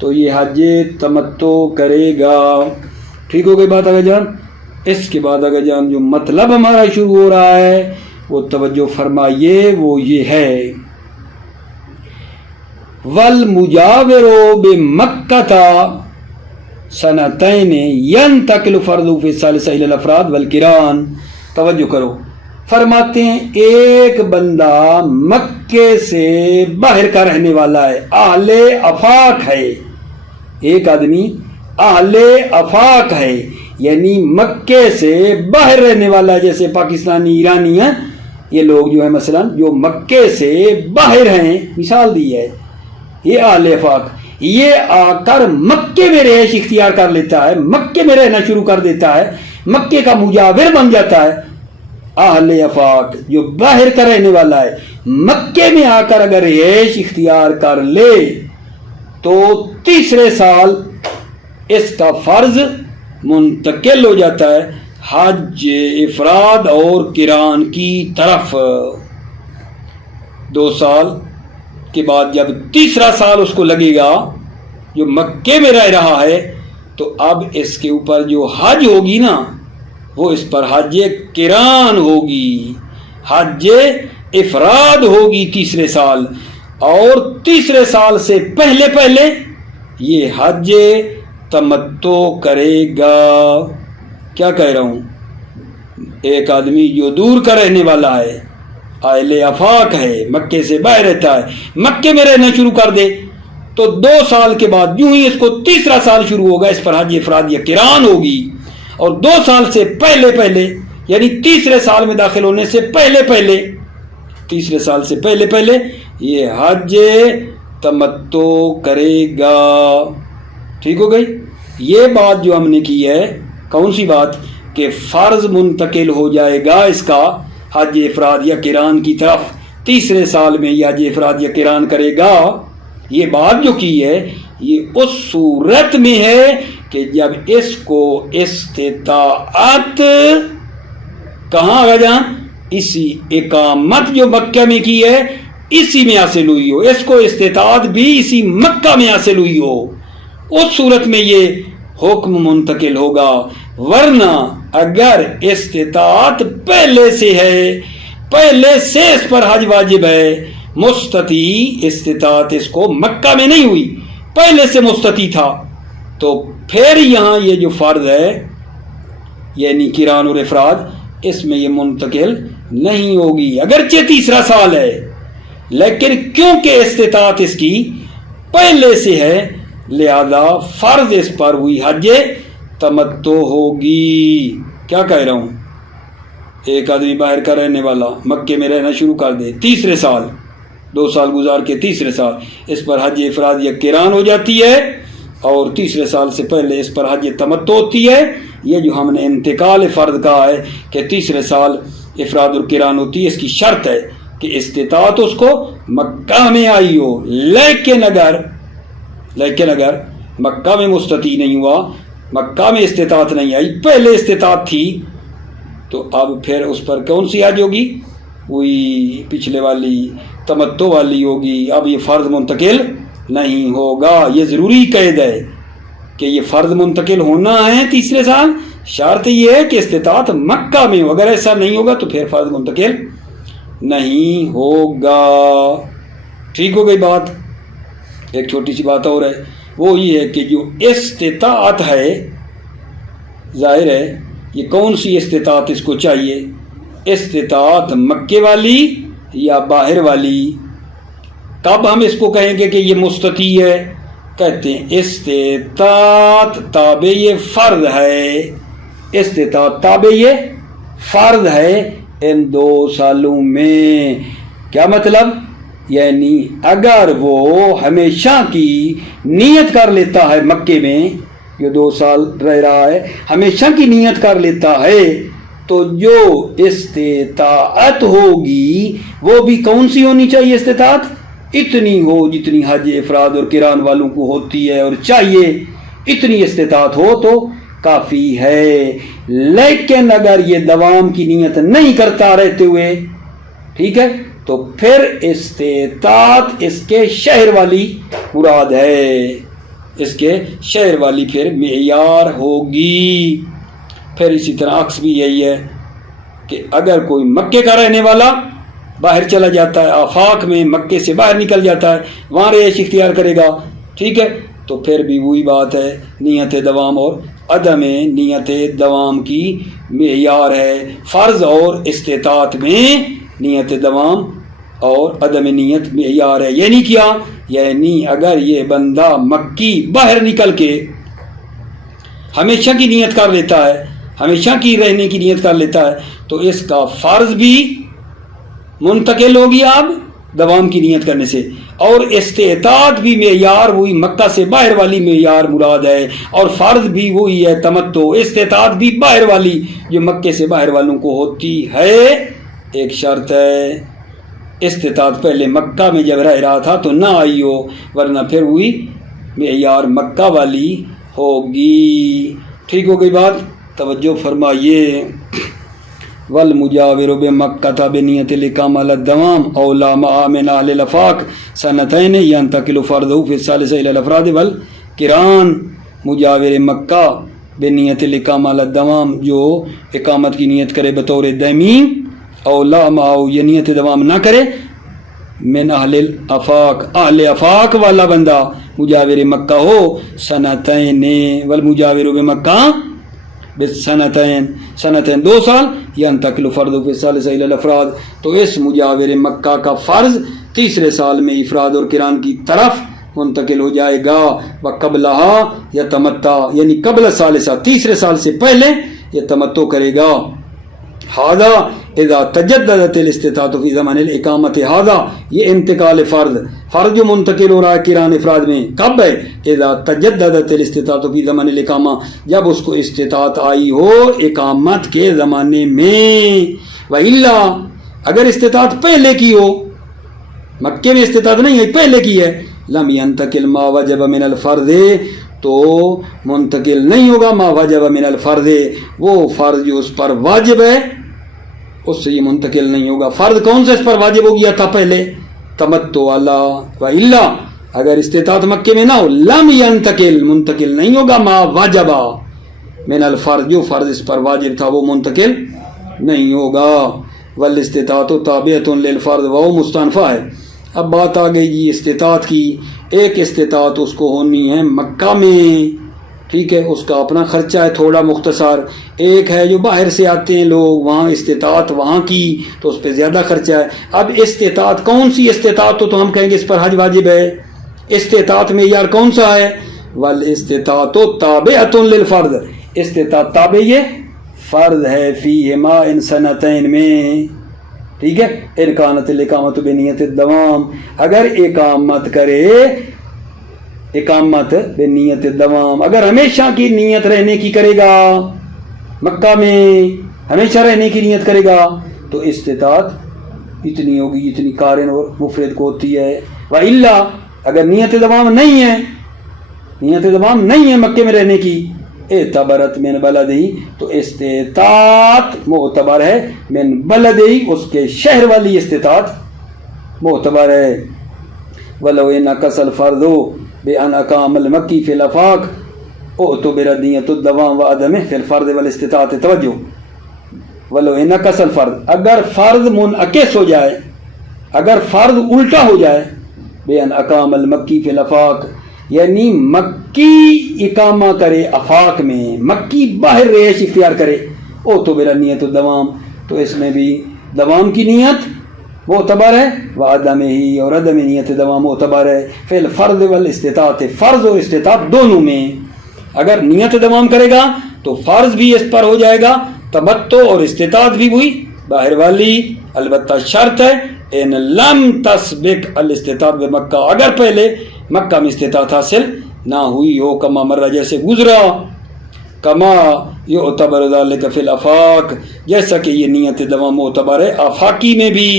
تو یہ حج تمتع کرے گا. ٹھیک ہو گئی بات آگے جان. اس کے بعد آگے جان جو مطلب ہمارا شروع ہو رہا ہے وہ توجہ فرمائیے، وہ یہ ہے والمجاور بمکہ سنتین ینتقل فرض فی الثالثہ الی الافراد والقران. توجہ کرو، فرماتے ہیں ایک بندہ مکے سے باہر کا رہنے والا ہے، اہل افاق ہے، ایک آدمی اہل افاق ہے، یعنی مکے سے باہر رہنے والا ہے، جیسے پاکستانی، ایرانی ہیں یہ لوگ جو ہیں، مثلا جو مکے سے باہر ہیں، مثال دی ہے، یہ اہل افاق، یہ آ کر مکے میں رہائش اختیار کر لیتا ہے، مکے میں رہنا شروع کر دیتا ہے، مکے کا مجاور بن جاتا ہے. اہل افاق جو باہر کا رہنے والا ہے، مکے میں آ کر اگر رہائش اختیار کر لے تو تیسرے سال اس کا فرض منتقل ہو جاتا ہے حج افراد اور قران کی طرف۔ 2 سال کے بعد جب تیسرا سال اس کو لگے گا جو مکے میں رہ رہا ہے تو اب اس کے اوپر جو حج ہوگی نا وہ اس پر حج قران ہوگی، حج افراد ہوگی تیسرے سال، اور تیسرے سال سے پہلے پہلے یہ حج تمتع کرے گا۔ کیا کہہ رہا ہوں؟ ایک آدمی جو دور کا رہنے والا ہے، اہل آفاق ہے، مکے سے باہر رہتا ہے، مکے میں رہنا شروع کر دے تو 2 سال کے بعد جو ہی اس کو تیسرا سال شروع ہوگا اس پر حج افراد یا قران ہوگی، اور 2 سال سے پہلے پہلے یعنی تیسرے سال میں داخل ہونے سے پہلے پہلے، تیسرے سال سے پہلے پہلے یہ حج تمتع کرے گا۔ ٹھیک ہو گئی؟ یہ بات جو ہم نے کی ہے، کون سی بات؟ کہ فرض منتقل ہو جائے گا اس کا حج افراد یا قران کی طرف تیسرے سال میں، یہ حج افراد یا قران کرے گا۔ یہ بات جو کی ہے یہ اس صورت میں ہے کہ جب اس کو استطاعت کہاں آ جائیں، اسی اقامت جو مکہ میں کی ہے اسی میں حاصل ہوئی ہو، اس کو استطاعت بھی اسی مکہ میں حاصل ہوئی ہو، اس صورت میں یہ حکم منتقل ہوگا۔ ورنہ اگر استطاعت پہلے سے ہے، پہلے سے اس پر حج واجب ہے، مستطیع استطاعت اس کو مکہ میں نہیں ہوئی، پہلے سے مستطیع تھا، تو پھر یہاں یہ جو فرض ہے یعنی قران اور افراد اس میں یہ منتقل نہیں ہوگی، اگرچہ تیسرا سال ہے، لیکن کیونکہ استطاعت اس کی پہلے سے ہے لہذا فرض اس پر ہوئی حج تمتع ہوگی۔ کیا کہہ رہا ہوں؟ ایک آدمی باہر کا رہنے والا مکے میں رہنا شروع کر دے، تیسرے سال 2 سال گزار کے تیسرے سال اس پر حج افراد یا قران ہو جاتی ہے، اور تیسرے سال سے پہلے اس پر حج تمتع ہوتی ہے۔ یہ جو ہم نے انتقال فرض کہا ہے کہ تیسرے سال افراد اور قران ہوتی ہے، اس کی شرط ہے کہ استطاعت اس کو مکہ میں آئی ہو، لیکن اگر مکہ میں مستطیع نہیں ہوا، مکہ میں استطاعت نہیں آئی، پہلے استطاعت تھی، تو اب پھر اس پر کون سی حج ہوگی؟ وہی پچھلے والی تمتع والی ہوگی، اب یہ فرض منتقل نہیں ہوگا۔ یہ ضروری قید ہے کہ یہ فرض منتقل ہونا ہے تیسرے سال، شرط یہ ہے کہ استطاعت مکہ میں ہو، اگر ایسا نہیں ہوگا تو پھر فرض منتقل نہیں ہوگا۔ ٹھیک ہو گئی بات؟ ایک چھوٹی سی بات اور ہے، وہ یہ ہے کہ جو استطاعت ہے، ظاہر ہے یہ کون سی استطاعت اس کو چاہیے، استطاعت مکے والی یا باہر والی؟ تب ہم اس کو کہیں گے کہ یہ مستطیع ہے، کہتے ہیں استطاعت تابع یہ فرض ہے، استطاعت تابع یہ فرض ہے ان 2 سالوں میں۔ کیا مطلب؟ یعنی اگر وہ ہمیشہ کی نیت کر لیتا ہے مکے میں، یہ 2 سال رہ رہا ہے، ہمیشہ کی نیت کر لیتا ہے تو جو استطاعت ہوگی وہ بھی کون سی ہونی چاہیے؟ استطاعت اتنی ہو جتنی حج افراد اور قران والوں کو ہوتی ہے اور چاہیے، اتنی استطاعت ہو تو کافی ہے۔ لیکن اگر یہ دوام کی نیت نہیں کرتا رہتے ہوئے، ٹھیک ہے، تو پھر استطاعت اس کے شہر والی مراد ہے، اس کے شہر والی پھر معیار ہوگی۔ پھر اسی طرح عکس بھی یہی ہے کہ اگر کوئی مکے کا رہنے والا باہر چلا جاتا ہے، آفاق میں مکے سے باہر نکل جاتا ہے، وہاں رہائش اختیار کرے گا، ٹھیک ہے، تو پھر بھی وہی بات ہے، نیت دوام اور عدم نیت دوام کی معیار ہے۔ فرض اور استطاعت میں نیت دوام اور عدم نیت معیار ہے۔ یعنی کیا؟ یعنی اگر یہ بندہ مکی باہر نکل کے ہمیشہ کی نیت کر لیتا ہے، ہمیشہ کی رہنے کی نیت کر لیتا ہے، تو اس کا فرض بھی منتقل ہوگی اب دوام کی نیت کرنے سے، اور استطاعت بھی معیار وہی مکہ سے باہر والی معیار مراد ہے، اور فرض بھی وہی ہے تمتع، استطاعت بھی باہر والی جو مکے سے باہر والوں کو ہوتی ہے۔ ایک شرط ہے استطاعت پہلے مکہ میں جب رہ رہا تھا تو نہ آئی ہو، ورنہ پھر ہوئی معیار مکہ والی ہوگی۔ ٹھیک ہو گئی بات؟ توجہ فرمائیے۔ والمجاور بمکہ بنیت الاقامہ علی الدوام او لا مع من اہل الافاق سنتین ینتقل فرضہ فی الثالثہ الی الافراد والقران۔ مجاور مکہ بنیت الاقامہ علی الدوام، جو اقامت کی نیت کرے بطور دائمی، او لا مع، یہ نیت دوام نہ کرے، من اہل الافاق، اہل افاق والا بندہ مجاور مکہ ہو، سنتین، والمجاور بمکہ سنتین، سنتین 2 سال، ینتقل فرض فی الثالثہ الی الافراد، تو اس مجاور مکہ کا فرض تیسرے سال میں افراد اور قران کی طرف منتقل ہو جائے گا۔ وقبلہا یتمتع، یعنی قبل ثالثہ، تیسرے سال سے پہلے یہ تمتع کرے گا۔ ہذا اذا تجددت الاستطاعت فی زمان الاقامت، ہذا یہ انتقال فرض جو منتقل ہو رہا ہے قران افراد میں کب ہے؟ اذا تجددت الاستطاعت فی زمان الاقامہ، جب اس کو استطاعت آئی ہو اقامت کے زمانے میں۔ والا، اگر استطاعت پہلے کی ہو، مکے میں استطاعت نہیں ہے، پہلے کی ہے، لم ينتقل ما وجب من الفرض، تو منتقل نہیں ہوگا ما وجب من الفرض، وہ فرض جو اس پر واجب ہے اس سے یہ منتقل نہیں ہوگا۔ فرض کون سا اس پر واجب ہو گیا تھا پہلے؟ تمتع والا۔ والا، اگر استطاعت مکے میں نہ ہو، لم ينتقل، منتقل نہیں ہوگا ما وجب من الفرض، جو فرض اس پر واجب تھا وہ منتقل نہیں ہوگا۔ والاستطاعت تابعۃ للفرض وهو مستنفع ہے۔ اب بات آ گئی جی استطاعت کی۔ ایک استطاعت اس کو ہونی ہے مکہ میں، ٹھیک ہے، اس کا اپنا خرچہ ہے تھوڑا مختصر۔ ایک ہے جو باہر سے آتے ہیں لوگ، وہاں استطاعت وہاں کی تو اس پہ زیادہ خرچہ ہے۔ اب استطاعت کون سی استطاعت ہو تو ہم کہیں گے اس پر حج واجب ہے۔ استطاعت میں یار کون سا ہے؟ والاستطاعت تابعۃ للفرض، استطاعت تابع یہ فرض ہے، فیہما ان سنتین میں، ٹھیک ہے، ارکانت الاقامت بنیت الدوام، اگر اقامت کرے، اقامت بنیت الدوام، اگر ہمیشہ کی نیت رہنے کی کرے گا، مکہ میں ہمیشہ رہنے کی نیت کرے گا تو استطاعت اتنی ہوگی جتنی قارن اور مفرد کو ہوتی ہے۔ وَإِلَّا، اگر نیت دوام نہیں ہے، نیت دوام نہیں ہے مکے میں رہنے کی، اعتبرت من بلدی، تو استطاعت معتبر ہے من بلدی، اس کے شہر والی استطاعت معتبر ہے۔ وَلَوْ اِنَّقَصَ الْفَرْضُ بِأَنْ أَقَامَ الْمَكِّي فِي الْآفَاقِ اُعْتُبِرَ نِيَّةُ الدَّوَامِ وَعَدَمِهِ فِي الْفَرْضِ وَالِاسْتِطَاعَةِ۔ توجہ، وَلَوْ اِنَّقَصَ الْفَرْض، اگر فرض منعکس ہو جائے، اگر فرض الٹا ہو جائے، بِأَنْ أَقَامَ الْمَكِّي فِي الْآفَاقِ، یعنی مکی اقامہ کرے افاق میں، مکی باہر رہائش اختیار کرے، اعتبر نیت الدوام، تو اس میں بھی دوام کی نیت معتبر ہے، وعدم ہی، اور عدم نیت دوام معتبر ہے، فی الفرض والاستطاعت، فرض اور استطاعت دونوں میں اگر نیت دوام کرے گا تو فرض بھی اس پر ہو جائے گا، تمتع اور استطاعت بھی ہوئی باہر والی۔ البتہ شرط ہے ان لم تسبق الاستطاعت بمکہ، اگر پہلے مکہ میں استطاعت حاصل نہ ہوئی ہو، کما مرہ جیسے گزرا، کما یعتبر ذلک فی الافاق، جیسا کہ یہ نیت دوام معتبر ہے آفاقی میں بھی۔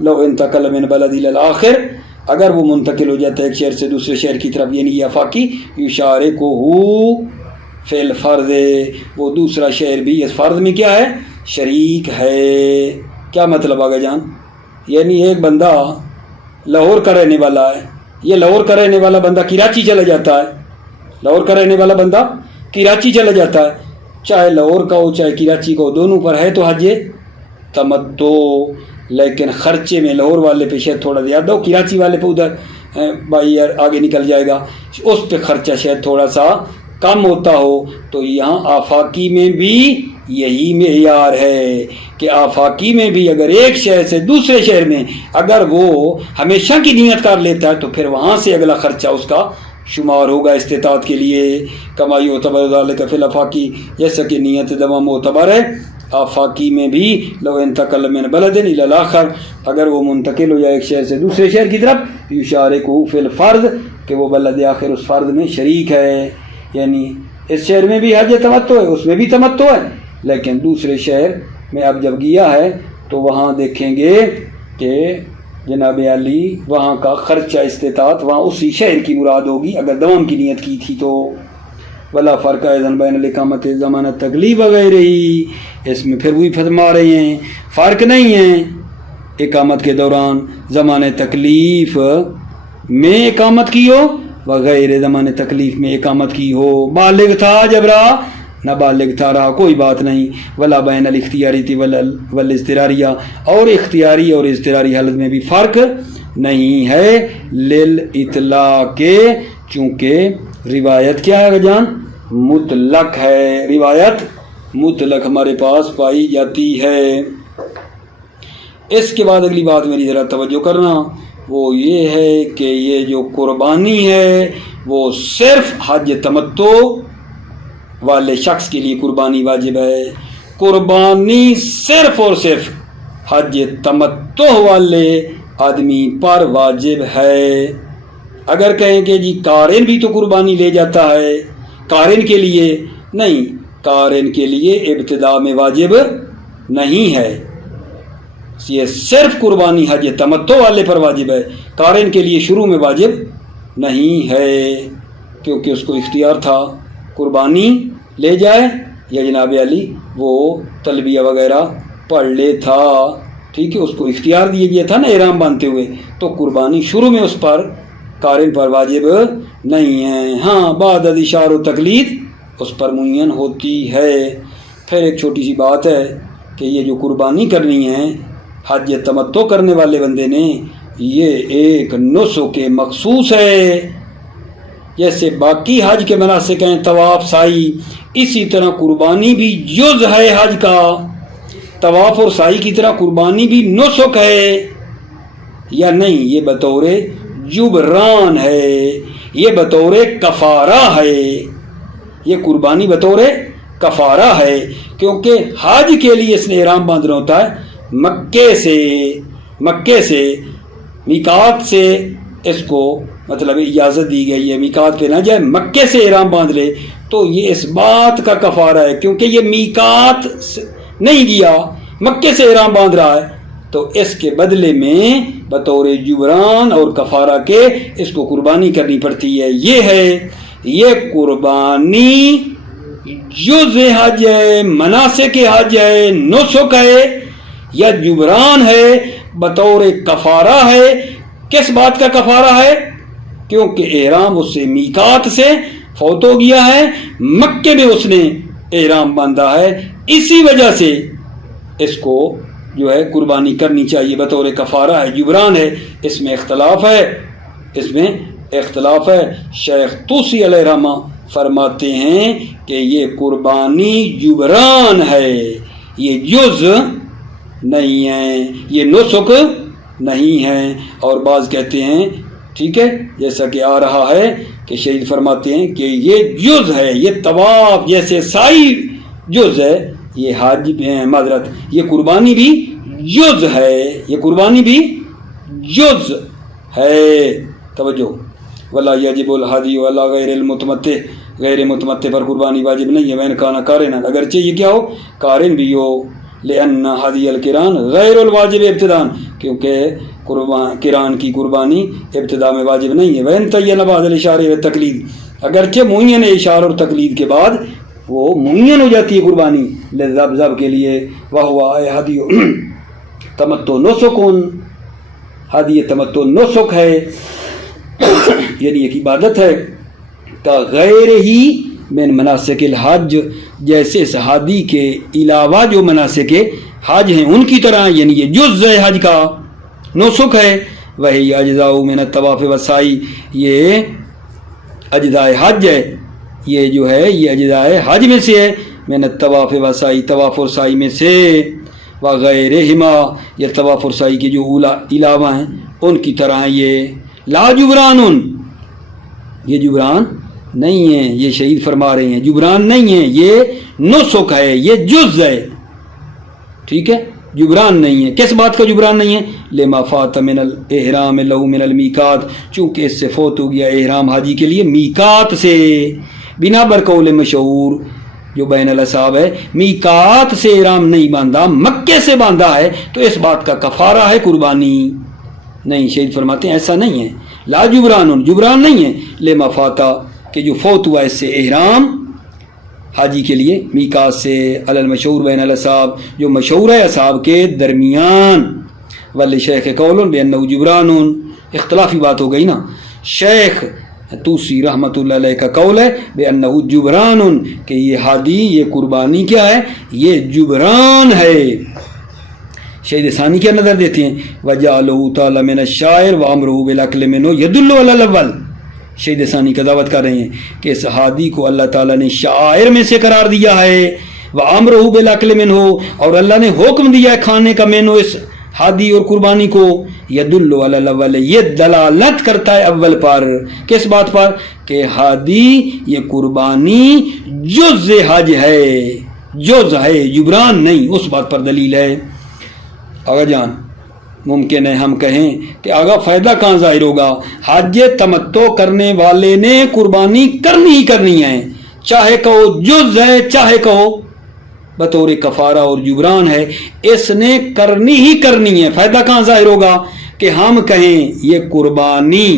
لو انتقل من بلد الی الاخر، اگر وہ منتقل ہو جاتا ہے ایک شہر سے دوسرے شہر کی طرف، یعنی یہ آفاقی، یشارکہ فی الفرض، وہ دوسرا شہر بھی اس فرض میں کیا ہے؟ شریک ہے۔ کیا مطلب آگا جان؟ یعنی ایک بندہ لاہور کا رہنے والا ہے، یہ لاہور کا رہنے والا بندہ کراچی چلا جاتا ہے، لاہور کا رہنے والا بندہ کراچی چلا جاتا ہے، چاہے لاہور کا ہو چاہے کراچی کا ہو، دونوں پر ہے تو حج تمتع، لیکن خرچے میں لاہور والے پہ شاید تھوڑا زیادہ ہو، کراچی والے پہ ادھر بھائی یار آگے نکل جائے گا، اس پہ خرچہ شاید تھوڑا سا کم ہوتا ہو۔ تو یہاں آفاقی میں بھی یہی معیار ہے کہ آفاقی میں بھی اگر ایک شہر سے دوسرے شہر میں اگر وہ ہمیشہ کی نیت کر لیتا ہے تو پھر وہاں سے اگلا خرچہ اس کا شمار ہوگا استطاعت کے لیے، کما یعتبر ذلک فی الافاقی، جیسا کہ نیت دوام معتبر ہے آفاقی میں بھی۔ لو انتقل من بلد الی الاخر، اگر وہ منتقل ہو جائے ایک شہر سے دوسرے شہر کی طرف، یشارکہ فی الفرض، کہ وہ بلد آخر اس فرض میں شریک ہے، یعنی اس شہر میں بھی حج تمتع ہے، اس میں بھی تمتع ہے، لیکن دوسرے شہر میں اب جب گیا ہے تو وہاں دیکھیں گے کہ جناب علی وہاں کا خرچہ استطاعت وہاں اسی شہر کی مراد ہوگی اگر دوام کی نیت کی تھی تو. ولا فرق اذن بین الاقامت زمانہ تکلیف وغیرہ ہی، اس میں پھر وہی فرما رہے ہیں فرق نہیں ہے اقامت کے دوران زمانہ تکلیف میں اقامت کی ہو وغیرہ زمانہ تکلیف میں اقامت کی ہو. بالغ تھا جب رہا نہ بالغ تھا رہا کوئی بات نہیں. ولا بین الاختیاری والاضطراریہ، اور اختیاری اور اضطراری حالت میں بھی فرق نہیں ہے. للاطلاق کے، چونکہ روایت کیا ہے جان؟ مطلق ہے، روایت مطلق ہمارے پاس پائی جاتی ہے. اس کے بعد اگلی بات میری ذرا توجہ کرنا، وہ یہ ہے کہ یہ جو قربانی ہے وہ صرف حج تمتع والے شخص کے لیے قربانی واجب ہے. قربانی صرف اور صرف حج تمتع والے آدمی پر واجب ہے. اگر کہیں کہ جی قارن بھی تو قربانی لے جاتا ہے، قارن کے لیے نہیں، قارن کے لیے ابتدا میں واجب نہیں ہے. یہ صرف قربانی حج تمتع والے پر واجب ہے، قارن کے لیے شروع میں واجب نہیں ہے، کیونکہ اس کو اختیار تھا قربانی لے جائے یا جناب علی وہ تلبیہ وغیرہ پڑھ لے تھا. ٹھیک ہے، اس کو اختیار دیا گیا تھا نا احرام باندھتے ہوئے، تو قربانی شروع میں اس پر قارن پر واجب نہیں ہے. ہاں بعد از اشارہ و تقلید اس پر معین ہوتی ہے. پھر ایک چھوٹی سی بات ہے کہ یہ جو قربانی کرنی ہے حج تمتع کرنے والے بندے نے، یہ ایک نسک مخصوص ہے. جیسے باقی حج کے مناسک ہیں طواف سعی، اسی طرح قربانی بھی جز ہے حج کا. طواف اور سعی کی طرح قربانی بھی نسک ہے یا نہیں؟ یہ بطور جبران ہے، یہ بطور کفارہ ہے. یہ قربانی بطور کفارہ ہے، کیونکہ حج کے لیے اس نے احرام باندھنا ہوتا ہے مکے سے میقات سے. اس کو مطلب اجازت دی گئی ہے میقات پہ نہ جائے، مکے سے احرام باندھ لے. تو یہ اس بات کا کفارہ ہے، کیونکہ یہ میقات نہیں گیا، مکے سے احرام باندھ رہا ہے، تو اس کے بدلے میں بطور جبران اور کفارہ کے اس کو قربانی کرنی پڑتی ہے. یہ ہے یہ قربانی جز حج ہے، مناسک حج ہے، نسک ہے یا جبران ہے، بطور کفارہ ہے. کس بات کا کفارہ ہے؟ کیونکہ احرام اس سے میقات سے فوت ہو گیا ہے، مکے میں اس نے احرام باندھا ہے، اسی وجہ سے اس کو جو ہے قربانی کرنی چاہیے، بطور کفارہ ہے، جبران ہے. اس میں اختلاف ہے. شیخ طوسی علیہ رحمہ فرماتے ہیں کہ یہ قربانی جبران ہے، یہ جز نہیں ہے، یہ نسک نہیں ہے. اور بعض کہتے ہیں ٹھیک ہے، جیسا کہ آ رہا ہے کہ شہید فرماتے ہیں کہ یہ جز ہے، یہ طواف جیسے سعی جز ہے، یہ حج معذرت یہ قربانی بھی جز ہے، یہ قربانی بھی جز ہے. توجہ. ولا یجب الحدی ولا غیر المتمتع، غیر متمتع پر قربانی واجب نہیں ہے. وین کانا قارنا، اگرچہ یہ کیا ہو قارن بھی ہو. لأن حدی القران غیر الواجب ابتدان، کیونکہ قران کی قربانی ابتدا میں واجب نہیں ہے. وین تعین بعد الاشارہ والتقلید، اگرچہ معین اشارہ اور تقلید کے بعد وہ معین ہو جاتی ہے قربانی للذبح کے لیے. وہو حدی تمتع نسکن، حدی تمتع نسک ہے، یعنی ایک عبادت ہے. کا غیر ہی من مناسک الحج، جیسے اس حادی کے علاوہ جو مناسک حج ہیں ان کی طرح، یعنی یہ جز ہے حج کا، نسک ہے. وہی اجزاء من الطواف والسعی، یہ اجزاء حج ہے، یہ جو ہے یہ اجزاء حج میں سے ہے. من الطواف والسعی، طواف اور سعی میں سے. وغیرہما، یہ طواف اور سعی کے جو علاوہ ہیں ان کی طرح. یہ لا جبران، یہ جبران نہیں ہے، یہ شہید فرما رہے ہیں جبران نہیں ہے، یہ نسک ہے، یہ جز ہے. ٹھیک ہے، جبران نہیں ہے. کس بات کا جبران نہیں ہے؟ لما فات من الاحرام لہو من المیقات، چونکہ اس سے فوت ہو گیا احرام حاجی کے لیے میقات سے. بنا برقول مشہور جو بین الاصحاب ہے، میقات سے احرام نہیں باندھا، مکے سے باندھا ہے، تو اس بات کا کفارہ ہے قربانی. نہیں، شہید فرماتے ہیں ایسا نہیں ہے، لا جبران، جبران نہیں ہے، لما فاتا کہ جو فوت ہوا اس سے احرام حاجی کے لیے میقات سے، علی المشہور بین الاصحاب جو مشہور ہے اصحاب کے درمیان، ولی شیخ قول بانہ جبران، اختلافی بات ہو گئی نا، شیخ توسی رحمۃ اللہ علیہ کا قول ہے بانہ جبران کہ یہ ہادی، یہ قربانی کیا ہے، یہ جبران ہے۔ شہید ثانی کیا نظر دیتے ہیں، وجعلہ تعالی من الشاعر وامرہ بالعقل منہ یدل علی الاول، شہید ثانی کا دعوت کر رہے ہیں کہ اس ہادی کو اللہ تعالیٰ نے شاعر میں سے قرار دیا ہے، وامرہ بالعقل منہ، اور اللہ نے حکم دیا ہے کھانے کا منہ اس ہادی اور قربانی کو، یدل علی الاول، یہ دلالت کرتا ہے اول پر، کس بات پر، کہ ہادی یہ قربانی جز حج ہے، جز ہے، جبران نہیں، اس بات پر دلیل ہے۔ آگا جان ممکن ہے ہم کہیں کہ آگا فائدہ کہاں ظاہر ہوگا، حج تمتع کرنے والے نے قربانی کرنی ہی کرنی ہے، چاہے کہو جز ہے چاہے کہو بطور کفارہ اور جبران ہے، اس نے کرنی ہی کرنی ہے۔ فائدہ کہاں ظاہر ہوگا کہ ہم کہیں یہ قربانی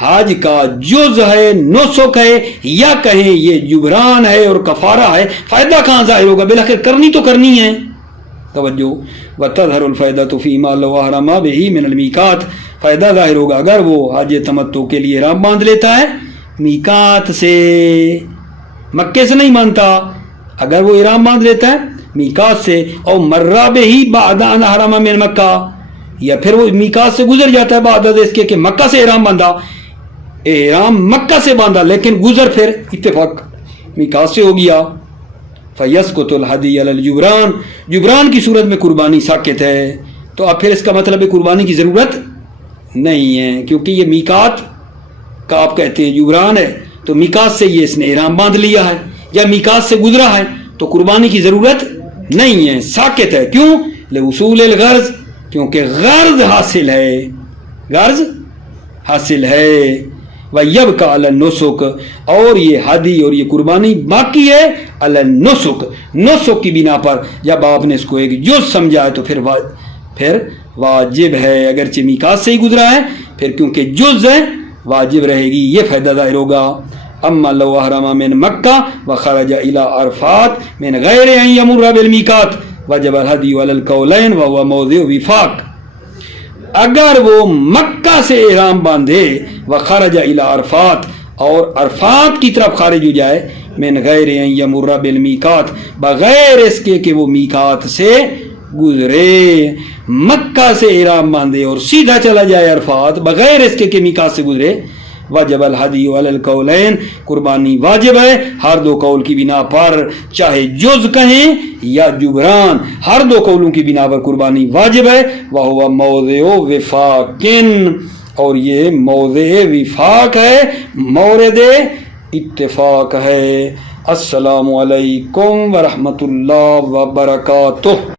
حج کا جز ہے، نسک ہے، یا کہیں یہ جبران ہے اور کفارہ ہے، فائدہ کہاں ظاہر ہوگا، بالآخر کرنی تو کرنی ہے۔ توجہ، وتظہر الفائدۃ فیما لو احرم بہ من المیقات، فائدہ ظاہر ہوگا اگر وہ حج تمتع کے لیے احرام باندھ لیتا ہے میقات سے، مکے سے نہیں باندھتا، اگر وہ احرام باندھ لیتا ہے میقات سے، اور مرہ بہ بعد ان احرم من مکہ، یا پھر وہ میقات سے گزر جاتا ہے بعد اس کے کہ مکہ سے احرام باندھا، احرام مکہ سے باندھا لیکن گزر پھر اتفاق میقات سے ہو گیا، فیسقط الہدی علی الجبران، جبران کی صورت میں قربانی ساقط ہے، تو اب پھر اس کا مطلب ہے قربانی کی ضرورت نہیں ہے، کیونکہ یہ میقات کا آپ کہتے ہیں جبران ہے، تو میقات سے یہ اس نے احرام باندھ لیا ہے یا میقات سے گزرا ہے، تو قربانی کی ضرورت نہیں ہے، ساقط ہے۔ کیوں؟ لوصول الغرض، کیونکہ غرض حاصل ہے، غرض حاصل ہے، وَيَبْقَى عَلَى النُّسُكِ، اور یہ ہدی اور یہ قربانی باقی ہے علی النسک، نسک کی بنا پر، جب آپ نے اس کو ایک جز سمجھا ہے تو پھر واجب ہے، اگرچہ میقات سے ہی گزرا ہے پھر کیونکہ جز ہے واجب رہے گی، یہ فائدہ ظاہر ہوگا۔ اما لو احرم من مکہ وخرج الى عرفات من غیر ان یمر بالمیقات وجب الہدی علی القولین وهو موضع وفاق، اگر وہ مکہ سے احرام باندھے وخرج الی عرفات، اور عرفات کی طرف خارج ہو جائے، من غیر ان یمر بالمیقات، بغیر اس کے کہ وہ میقات سے گزرے، مکہ سے احرام باندھے اور سیدھا چلا جائے عرفات بغیر اس کے کہ میقات سے گزرے، واجب الہدی علی القولین، قربانی واجب ہے ہر دو قول کی بنا پر، چاہے جز کہیں یا جبران، ہر دو قولوں کی بنا پر قربانی واجب ہے، وہو موضع وفاق، اور یہ موضع وفاق ہے، مورد اتفاق ہے۔ السلام علیکم ورحمۃ اللہ وبرکاتہ۔